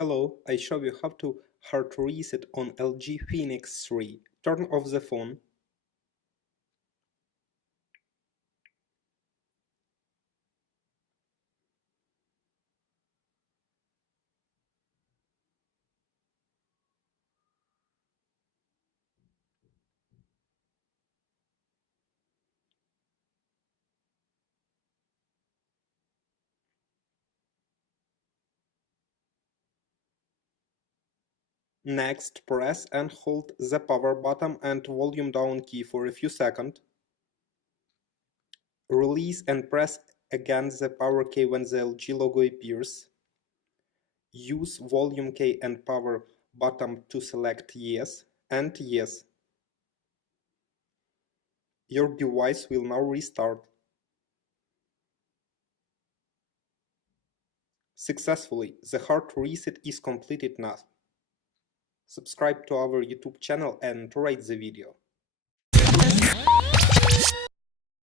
Hello, I show you how to hard reset on LG Phoenix 3. Turn off the phone. Next, press and hold the power button and volume down key for a few seconds. Release and press again the power key when the LG logo appears. Use volume key and power button to select yes and yes. Your device will now restart. Successfully, the hard reset is completed now. Subscribe to our YouTube channel and rate the video.